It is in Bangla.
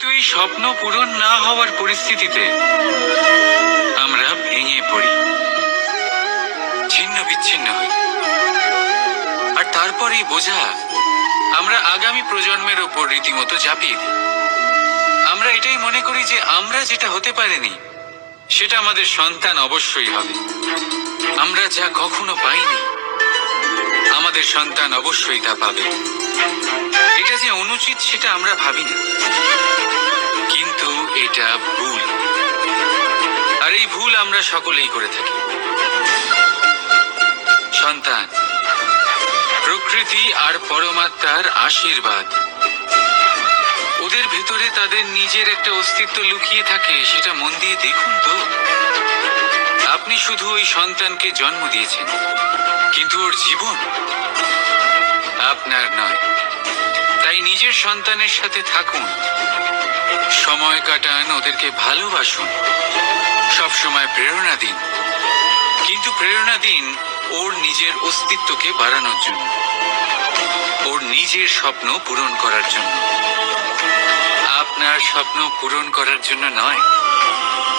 কিন্তু এই স্বপ্ন পূরণ না হওয়ার পরিস্থিতিতে আমরা ভেঙে পড়ি, ছিন্ন বিচ্ছিন্ন হই। আর তারপর এই বোঝা আমরা আগামী প্রজন্মের ওপর রীতিমতো চাপিয়ে দিই। আমরা এটাই মনে করি যে আমরা যেটা হতে পারিনি সেটা আমাদের সন্তান অবশ্যই হবে। আমরা যা কখনো পাইনি আমাদের সন্তান অবশ্যই তা পাবে। এটা যে অনুচিত সেটা আমরা ভাবি না, কিন্তু এটা ভুল। আর এই ভুল আমরা সকলেই করে থাকি। সন্তান প্রকৃতি আর পরমাত্মার আশীর্বাদ। ওদের ভেতরে তাদের নিজের একটা অস্তিত্ব লুকিয়ে থাকে, সেটা মন দিয়ে দেখুন তো। আপনি শুধু ওই সন্তানকে জন্ম দিয়েছেন, কিন্তু ওর জীবন আপনার নয়। তাই নিজের সন্তানের সাথে থাকুন, সময় কাটান, ওদেরকে ভালোবাসুন, সবসময় প্রেরণা দিন। কিন্তু প্রেরণা দিন ওর নিজের অস্তিত্বকে বাড়ানোর জন্য, ওর নিজের স্বপ্ন পূরণ করার জন্য, আপনার স্বপ্ন পূরণ করার জন্য নয়।